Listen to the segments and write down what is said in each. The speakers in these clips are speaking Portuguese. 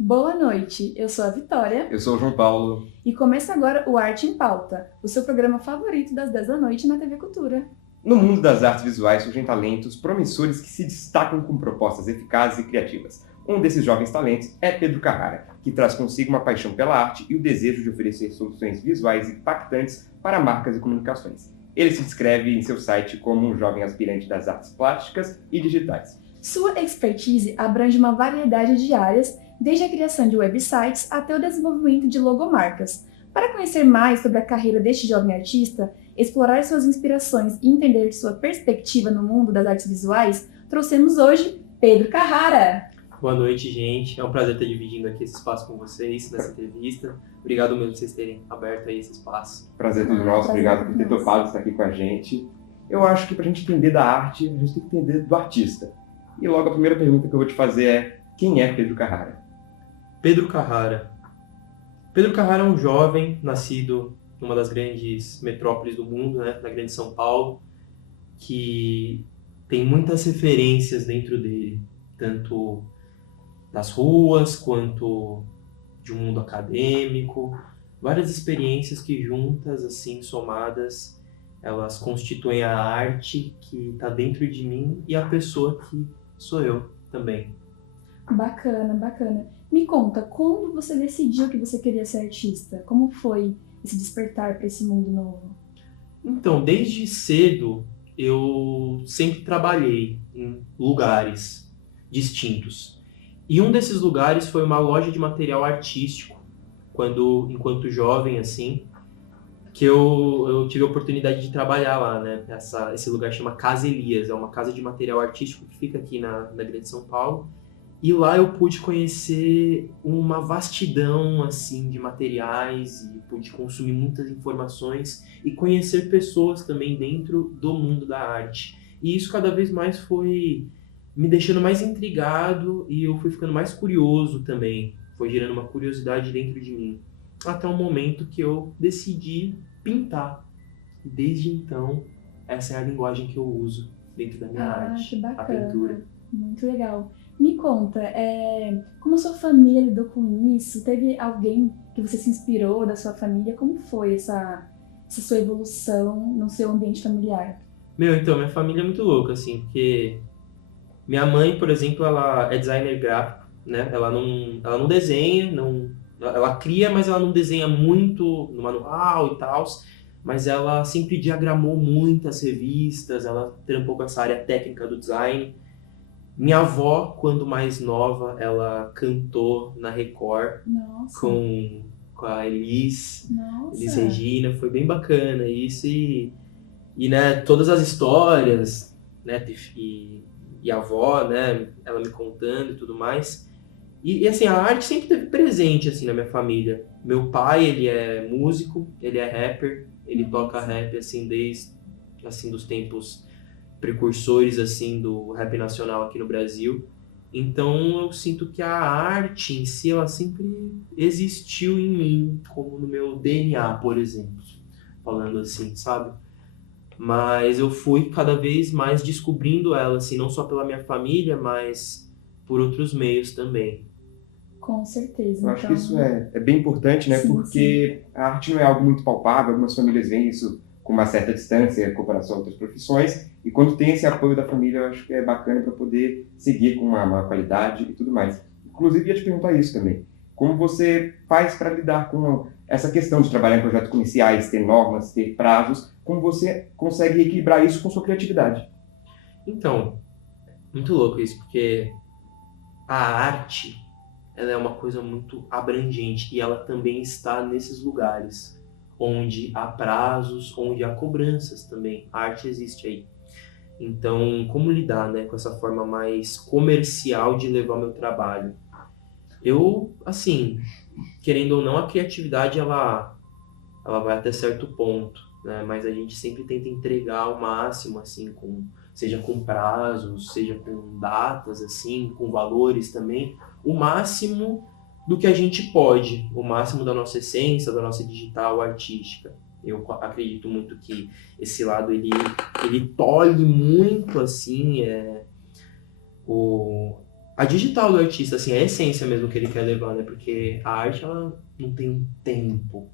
Boa noite, eu sou a Vitória Eu sou o João Paulo. e começa agora o Arte em Pauta, o seu programa favorito das 10 da noite na TV Cultura. No mundo das artes visuais surgem talentos promissores que se destacam com propostas eficazes e criativas. Um desses jovens talentos é Pedro Carrara, que traz consigo uma paixão pela arte e o desejo de oferecer soluções visuais impactantes para marcas e comunicações. Ele se descreve em seu site como um jovem aspirante das artes plásticas e digitais. Sua expertise abrange uma variedade de áreas, desde a criação de websites até o desenvolvimento de logomarcas. Para conhecer mais sobre a carreira deste jovem artista, explorar suas inspirações e entender sua perspectiva no mundo das artes visuais, trouxemos hoje Pedro Carrara. Boa noite, gente. É um prazer estar dividindo aqui esse espaço com vocês nessa entrevista. Obrigado mesmo por vocês terem aberto aí esse espaço. Prazer todo nosso, obrigado por ter nosso. topado estar aqui com a gente. Eu acho que para a gente entender da arte, a gente tem que entender do artista. E logo a primeira pergunta que eu vou te fazer é: quem é Pedro Carrara? Pedro Carrara. Pedro Carrara é um jovem nascido numa das grandes metrópoles do mundo, né, na grande São Paulo, que tem muitas referências dentro dele, tanto das ruas quanto de um mundo acadêmico, várias experiências que juntas, assim, somadas, elas constituem a arte que está dentro de mim e a pessoa que sou eu também. Bacana, bacana. Me conta, quando você decidiu que você queria ser artista? Como foi esse despertar para esse mundo novo? Então, desde cedo, eu sempre trabalhei em lugares distintos. E um desses lugares foi uma loja de material artístico, enquanto jovem, assim, que eu tive a oportunidade de trabalhar lá, né? Esse lugar chama Casa Elias, é uma casa de material artístico que fica aqui na Grande São Paulo. E lá eu pude conhecer uma vastidão, assim, de materiais e pude consumir muitas informações e conhecer pessoas também dentro do mundo da arte. E isso cada vez mais foi me deixando mais intrigado e eu fui ficando mais curioso também. Foi gerando uma curiosidade dentro de mim. Até o momento que eu decidi pintar. E desde então, essa é a linguagem que eu uso dentro da minha arte. Que A bacana. pintura. Muito legal. Me conta, como a sua família lidou com isso? Teve alguém que você se inspirou da sua família? Como foi essa sua evolução no seu ambiente familiar? Então, minha família é muito louca, assim, porque minha mãe, por exemplo, ela é designer gráfico, né? Ela não desenha, ela cria, mas ela não desenha muito no manual e tal, mas ela sempre diagramou muitas revistas, ela trampou com essa área técnica do design. Minha avó, quando mais nova, ela cantou na Record Nossa, com a Elis nossa. Regina, foi bem bacana isso e né, todas as histórias, né, e a avó, né, ela me contando e tudo mais. E assim, a arte sempre esteve presente assim na minha família. Meu pai, ele é músico, ele é rapper, ele toca rap assim desde assim dos tempos precursores assim do rap nacional aqui no Brasil. Então eu sinto que a arte em si ela sempre existiu em mim, como no meu DNA, por exemplo, falando assim, sabe? Mas eu fui cada vez mais descobrindo ela, assim, não só pela minha família, mas por outros meios também. Com certeza. Eu acho que isso é bem importante, né? Sim, Porque a arte não é algo muito palpável, algumas famílias veem isso com uma certa distância em comparação a outras profissões, e quando tem esse apoio da família, eu acho que é bacana para poder seguir com uma qualidade e tudo mais. Inclusive, ia te perguntar isso também. Como você faz para lidar com essa questão de trabalhar em projetos comerciais, ter normas, ter prazos, como você consegue equilibrar isso com sua criatividade? Então, muito louco isso, porque a arte, ela é uma coisa muito abrangente e ela também está nesses lugares onde há prazos, onde há cobranças também. A arte existe aí. Então, como lidar, né, com essa forma mais comercial de levar meu trabalho? Eu, assim, querendo ou não, a criatividade ela vai até certo ponto, né? Mas a gente sempre tenta entregar o máximo, assim, seja com prazos, seja com datas, assim, com valores também, o máximo do que a gente pode, o máximo da nossa essência, da nossa digital artística. Eu acredito muito que esse lado, ele tolhe muito, assim, a digital do artista, assim, é a essência mesmo que ele quer levar, né? Porque a arte, ela não tem um tempo,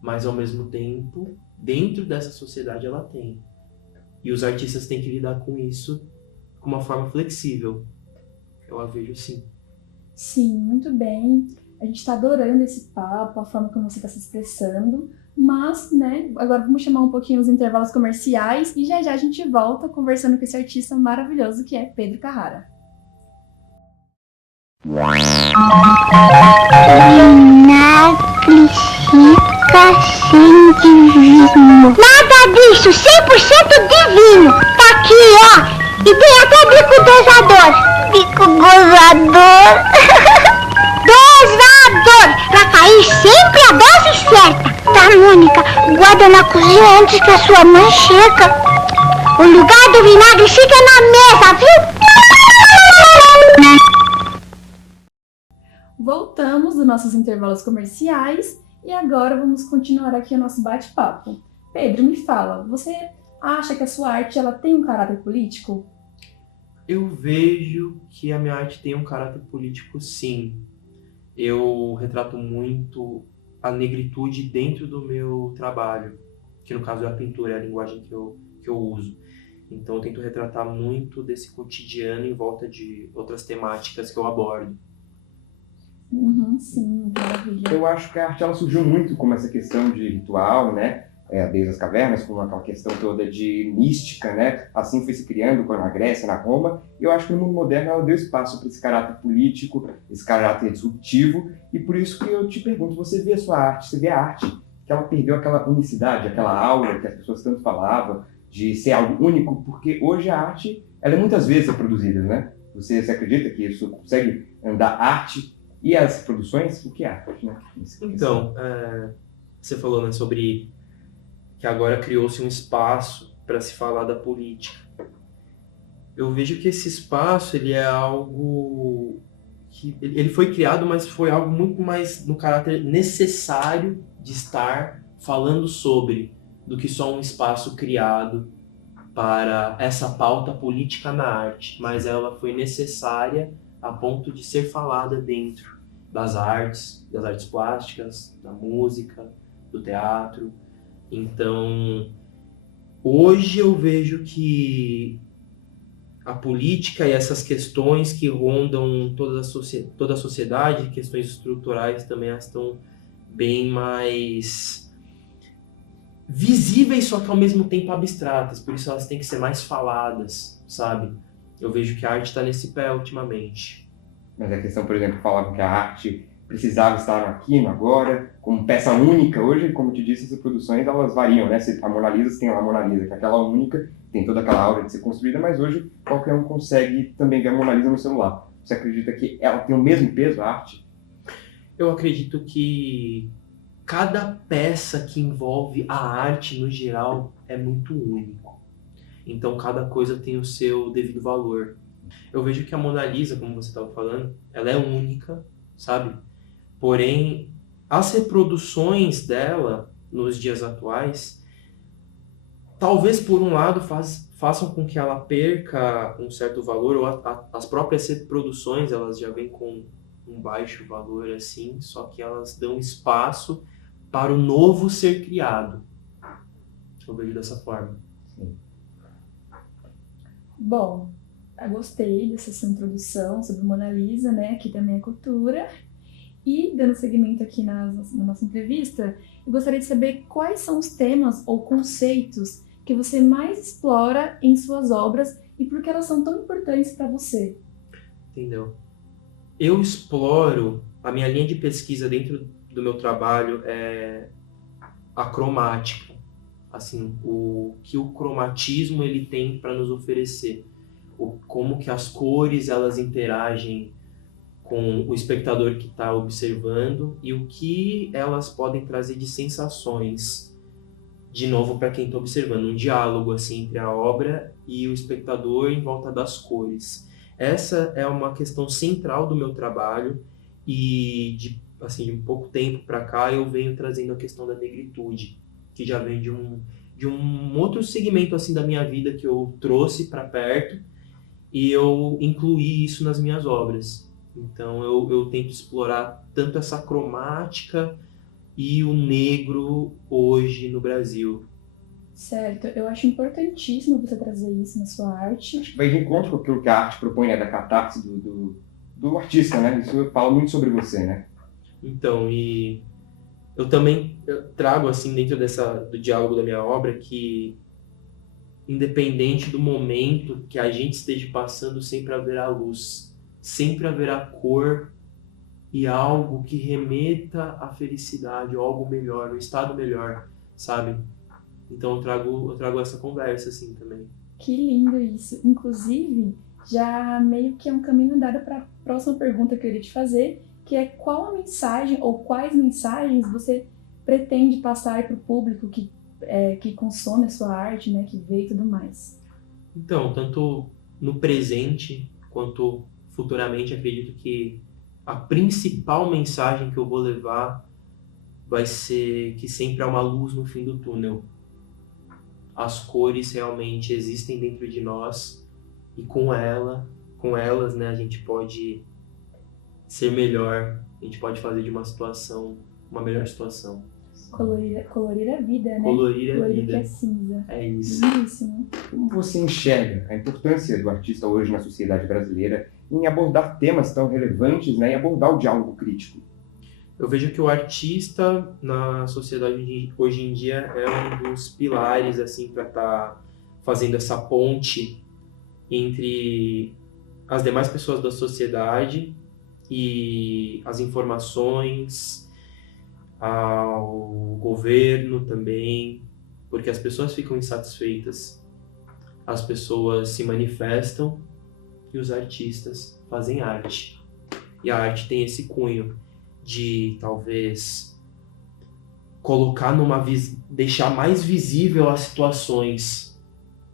mas ao mesmo tempo, dentro dessa sociedade, ela tem. E os artistas têm que lidar com isso com uma forma flexível. Eu a vejo assim. Sim, muito bem. A gente está adorando esse papo, a forma como você está se expressando. Mas, né, agora vamos chamar um pouquinho os intervalos comerciais e já já a gente volta conversando com esse artista maravilhoso que é Pedro Carrara. Sem divino. Nada disso, 100% divino. Tá aqui, ó. E tem até bico dosador. Bico gozador. Dosador. Pra cair sempre a dose certa. Tá, Mônica? Guarda na cozinha antes que a sua mãe chega. O lugar do vinagre fica na mesa, viu? Voltamos dos nossos intervalos comerciais e agora vamos continuar aqui o nosso bate-papo. Pedro, me fala, você acha que a sua arte ela tem um caráter político? Eu vejo que a minha arte tem um caráter político, sim. Eu retrato muito a negritude dentro do meu trabalho, que no caso é a pintura, é a linguagem que eu uso. Então eu tento retratar muito desse cotidiano em volta de outras temáticas que eu abordo. Sim, maravilha. Eu acho que a arte ela surgiu muito como essa questão de ritual, né? Desde as cavernas, com aquela questão toda de mística, né? Assim foi se criando na Grécia, na Roma. E eu acho que no mundo moderno ela deu espaço para esse caráter político, esse caráter disruptivo. E por isso que eu te pergunto, você vê a sua arte, você vê a arte, que ela perdeu aquela unicidade, aquela aura que as pessoas tanto falavam, de ser algo único, porque hoje a arte, ela é muitas vezes reproduzida, né? Você acredita que isso consegue andar arte e as produções? O que é arte, né? Então, você falou, né, sobre que agora criou-se um espaço para se falar da política. Eu vejo que esse espaço, ele é algo que ele foi criado, mas foi algo muito mais no caráter necessário de estar falando sobre, do que só um espaço criado para essa pauta política na arte, mas ela foi necessária a ponto de ser falada dentro das artes plásticas, da música, do teatro. Então, hoje eu vejo que a política e essas questões que rondam toda a sociedade, questões estruturais também, elas estão bem mais visíveis, só que ao mesmo tempo abstratas, por isso elas têm que ser mais faladas, sabe? Eu vejo que a arte está nesse pé ultimamente. Mas a questão, por exemplo, falavam que a arte precisava estar aqui, no agora, como peça única. Hoje, como eu te disse, essas produções elas variam, né? A Mona Lisa tem lá a Mona Lisa, que é aquela única, tem toda aquela aura de ser construída, mas hoje qualquer um consegue também ver a Mona Lisa no celular. Você acredita que ela tem o mesmo peso, a arte? Eu acredito que cada peça que envolve a arte, no geral, é muito único. Então, cada coisa tem o seu devido valor. Eu vejo que a Mona Lisa, como você estava falando, ela é única, sabe? Porém, as reproduções dela nos dias atuais, talvez por um lado façam com que ela perca um certo valor, ou as próprias reproduções elas já vêm com um baixo valor assim, só que elas dão espaço para o novo ser criado. Eu vejo dessa forma. Sim. Bom, eu gostei dessa sua introdução sobre Mona Lisa, né? Aqui também é cultura. E, dando seguimento aqui na nossa entrevista, eu gostaria de saber quais são os temas ou conceitos que você mais explora em suas obras e por que elas são tão importantes para você. Entendeu? Eu exploro, a minha linha de pesquisa dentro do meu trabalho é a cromática. Assim, o que o cromatismo ele tem para nos oferecer. Como que as cores elas interagem com o espectador que está observando e o que elas podem trazer de sensações, de novo, para quem está observando. Um diálogo assim, entre a obra e o espectador em volta das cores. Essa é uma questão central do meu trabalho e de um pouco tempo para cá eu venho trazendo a questão da negritude, que já vem de um outro segmento assim da minha vida que eu trouxe para perto e eu incluí isso nas minhas obras. Então eu tento explorar tanto essa cromática e o negro hoje no Brasil. Certo, eu acho importantíssimo você trazer isso na sua arte. Vai de encontro com aquilo que a arte propõe, né, da catarse do artista, né? Isso fala muito sobre você, né? Então, e eu também trago assim dentro do diálogo da minha obra que, independente do momento que a gente esteja passando, sempre haverá luz, sempre haverá cor e algo que remeta à felicidade, ou algo melhor, um estado melhor, sabe? Então eu trago essa conversa assim também. Que lindo isso. Inclusive, já meio que é um caminho andado para a próxima pergunta que eu iria te fazer, que é qual a mensagem ou quais mensagens você pretende passar para o público que consome a sua arte, né, que vê e tudo mais. Então, tanto no presente quanto futuramente, acredito que a principal mensagem que eu vou levar vai ser que sempre há uma luz no fim do túnel. As cores realmente existem dentro de nós e com elas, né, a gente pode ser melhor, a gente pode fazer de uma situação uma melhor situação. Colorir a vida, né? Colorir a Colorir vida. que é cinza. É isso. Lindíssimo. Como você enxerga a importância do artista hoje na sociedade brasileira em abordar temas tão relevantes, né, e abordar o diálogo crítico? Eu vejo que o artista na sociedade hoje em dia é um dos pilares assim para estar fazendo essa ponte entre as demais pessoas da sociedade e as informações, ao governo também, porque as pessoas ficam insatisfeitas, as pessoas se manifestam e os artistas fazem arte. E a arte tem esse cunho de talvez colocar deixar mais visível as situações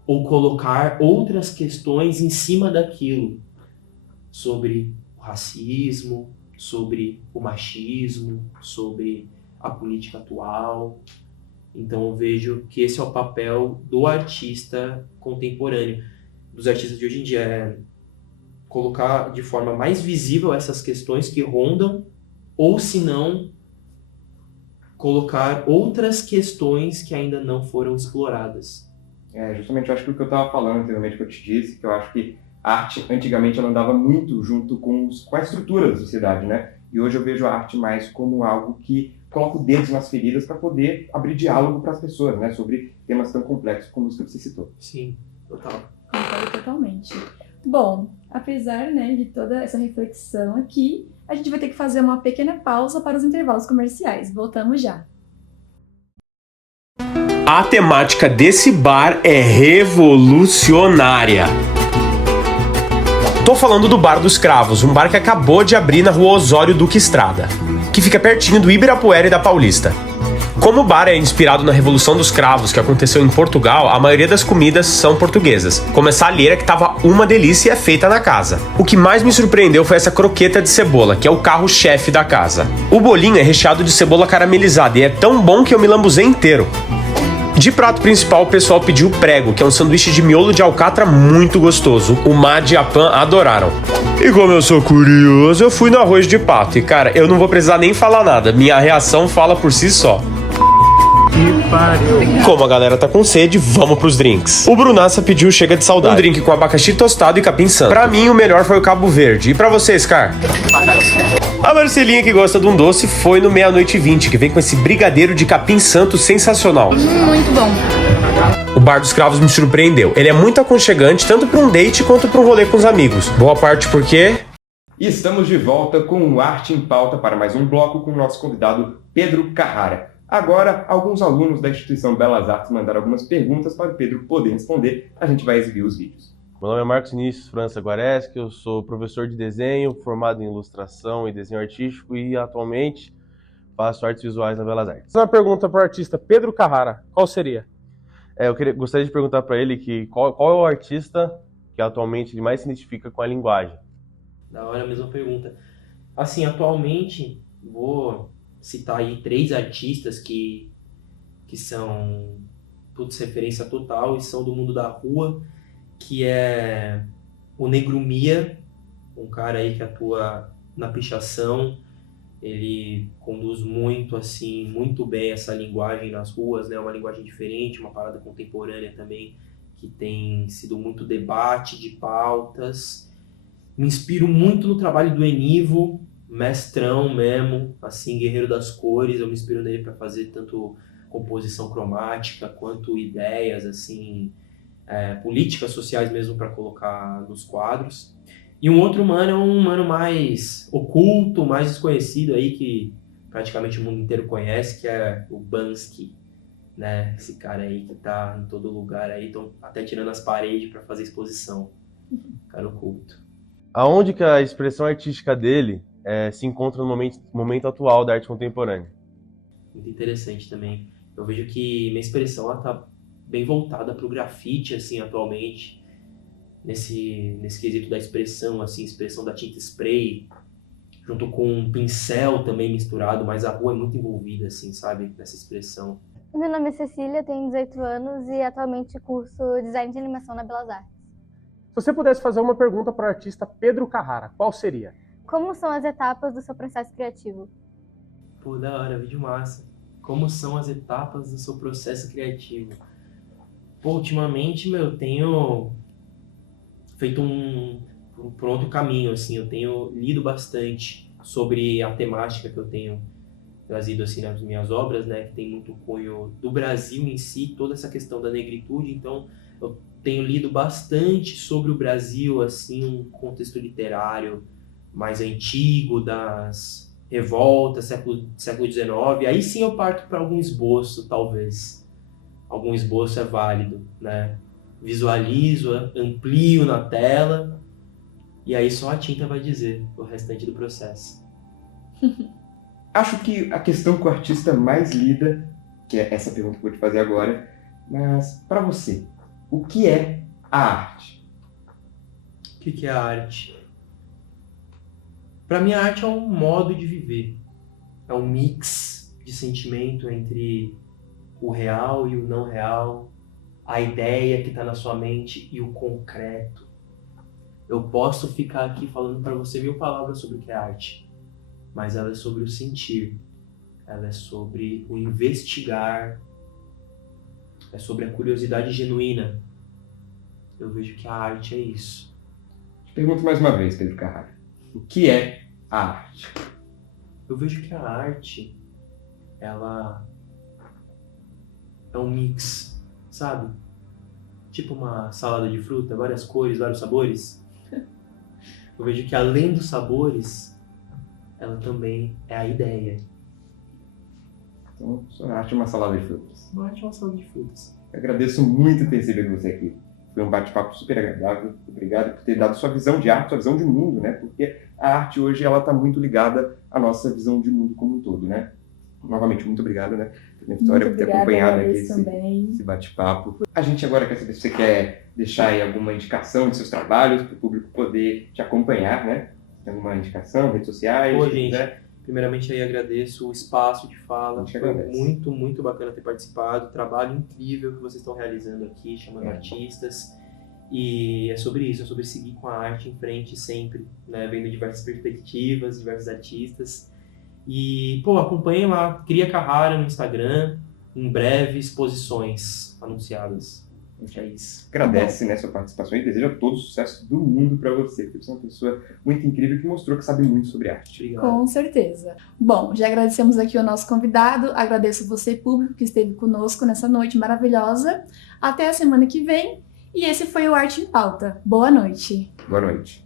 ou colocar outras questões em cima daquilo, sobre o racismo, sobre o machismo, sobre a política atual. Então eu vejo que esse é o papel do artista contemporâneo, dos artistas de hoje em dia, é colocar de forma mais visível essas questões que rondam, ou se não, colocar outras questões que ainda não foram exploradas. Justamente eu acho que o que eu estava falando anteriormente, que eu te disse, que eu acho que a arte antigamente ela andava muito junto com a estrutura da sociedade, né? E hoje eu vejo a arte mais como algo que coloca o dedo nas feridas para poder abrir diálogo para as pessoas, né? Sobre temas tão complexos como os que você citou. Sim, total. Concordo totalmente. Bom, apesar, né, de toda essa reflexão aqui, a gente vai ter que fazer uma pequena pausa para os intervalos comerciais. Voltamos já. A temática desse bar é revolucionária. Tô falando do Bar dos Cravos, um bar que acabou de abrir na rua Osório Duque Estrada, que fica pertinho do Ibirapuera e da Paulista. Como o bar é inspirado na Revolução dos Cravos, que aconteceu em Portugal, a maioria das comidas são portuguesas, como essa alheira que tava uma delícia e é feita na casa. O que mais me surpreendeu foi essa croqueta de cebola, que é o carro-chefe da casa. O bolinho é recheado de cebola caramelizada e é tão bom que eu me lambuzei inteiro. De prato principal, o pessoal pediu prego, que é um sanduíche de miolo de alcatra muito gostoso. O Mad e a Pan adoraram. E como eu sou curioso, eu fui no arroz de pato. E cara, eu não vou precisar nem falar nada, minha reação fala por si só. Como a galera tá com sede, vamos pros drinks. O Brunassa pediu Chega de Saudade, um drink com abacaxi tostado e capim santo. Pra mim, o melhor foi o Cabo Verde. E pra você, Scar? A Marcelinha, que gosta de um doce, foi no 00:20, que vem com esse brigadeiro de capim santo sensacional. Muito bom. O Bar dos Cravos me surpreendeu. Ele é muito aconchegante, tanto pra um date quanto pra um rolê com os amigos. Boa parte porque... E estamos de volta com o Arte em Pauta para mais um bloco com o nosso convidado Pedro Carrara. Agora, alguns alunos da Instituição Belas Artes mandaram algumas perguntas para o Pedro poder responder. A gente vai exibir os vídeos. Meu nome é Marcos Vinícius França Guareschi, eu sou professor de desenho, formado em ilustração e desenho artístico e atualmente faço artes visuais na Belas Artes. Uma pergunta para o artista Pedro Carrara, qual seria? Gostaria de perguntar para ele que qual é o artista que atualmente ele mais se identifica com a linguagem? Da hora, a mesma pergunta. Assim, atualmente, vou citar aí 3 artistas que são referência total e são do mundo da rua, que é O Negro Mia, um cara aí que atua na pichação, ele conduz muito, assim, muito bem essa linguagem nas ruas, né? Uma linguagem diferente, uma parada contemporânea também, que tem sido muito debate de pautas. Me inspiro muito no trabalho do Enivo, mestrão mesmo, assim, guerreiro das cores. Eu me inspiro nele para fazer tanto composição cromática quanto ideias, assim, políticas sociais mesmo para colocar nos quadros. E um outro mano é um mano mais oculto, mais desconhecido aí, que praticamente o mundo inteiro conhece, que é o Banksy, né? Esse cara aí que tá em todo lugar aí, estão até tirando as paredes para fazer exposição. Cara oculto. Aonde que a expressão artística dele se encontra no momento atual da arte contemporânea? Muito interessante também. Eu vejo que minha expressão ela tá bem voltada para o grafite, assim, atualmente. Nesse quesito da expressão, assim, expressão da tinta spray, junto com um pincel também misturado, mas a rua é muito envolvida, assim, sabe, nessa expressão. Meu nome é Cecília, tenho 18 anos e atualmente curso Design de Animação na Belas Artes. Se você pudesse fazer uma pergunta para o artista Pedro Carrara, qual seria? Como são as etapas do seu processo criativo? Pô, da hora, vídeo massa. Como são as etapas do seu processo criativo? Pô, ultimamente, eu tenho feito um outro caminho, assim, eu tenho lido bastante sobre a temática que eu tenho trazido, assim, nas minhas obras, né, que tem muito cunho do Brasil em si, toda essa questão da negritude, então eu tenho lido bastante sobre o Brasil, assim, um contexto literário mais antigo, das revoltas, século XIX, aí sim eu parto para algum esboço, talvez. Algum esboço é válido, né? Visualizo, amplio na tela, e aí só a tinta vai dizer o restante do processo. Acho que a questão que o artista mais lida, que é essa pergunta que eu vou te fazer agora, mas para você, o que é a arte? O que é a arte? Para mim, a arte é um modo de viver. É um mix de sentimento entre o real e o não real, a ideia que está na sua mente e o concreto. Eu posso ficar aqui falando para você 1000 palavras sobre o que é arte, mas ela é sobre o sentir, ela é sobre o investigar, é sobre a curiosidade genuína. Eu vejo que a arte é isso. Te pergunto mais uma vez, Pedro Carrara, o que é a arte? Eu vejo que a arte, ela é um mix, sabe? Tipo uma salada de fruta, várias cores, vários sabores. Eu vejo que além dos sabores, ela também é a ideia. Então, sua arte é uma salada de frutas. Uma arte é uma salada de frutas. Eu agradeço muito ter recebido você aqui. Foi um bate-papo super agradável. Obrigado por ter dado sua visão de arte, sua visão de mundo, né? Porque a arte hoje ela está muito ligada à nossa visão de mundo como um todo, né? Novamente, muito obrigado, né, pela Vitória, por ter acompanhado aqui esse bate-papo. A gente agora quer saber se você quer deixar aí alguma indicação de seus trabalhos para o público poder te acompanhar, né? Tem alguma indicação, redes sociais? Pô, gente, primeiramente aí agradeço o espaço de fala. Foi muito, muito bacana ter participado. Trabalho incrível que vocês estão realizando aqui, chamando artistas. E é sobre isso, é sobre seguir com a arte em frente sempre, né? Vendo diversas perspectivas, diversos artistas. E, pô, acompanhem lá, Cria Carrara no Instagram, em breve exposições anunciadas. É isso. Agradece, né, sua participação e deseja todo o sucesso do mundo para você. Você é uma pessoa muito incrível que mostrou que sabe muito sobre arte. Obrigado. Com certeza. Bom, já agradecemos aqui o nosso convidado, agradeço você, público, que esteve conosco nessa noite maravilhosa. Até a semana que vem. E esse foi o Arte em Pauta. Boa noite. Boa noite.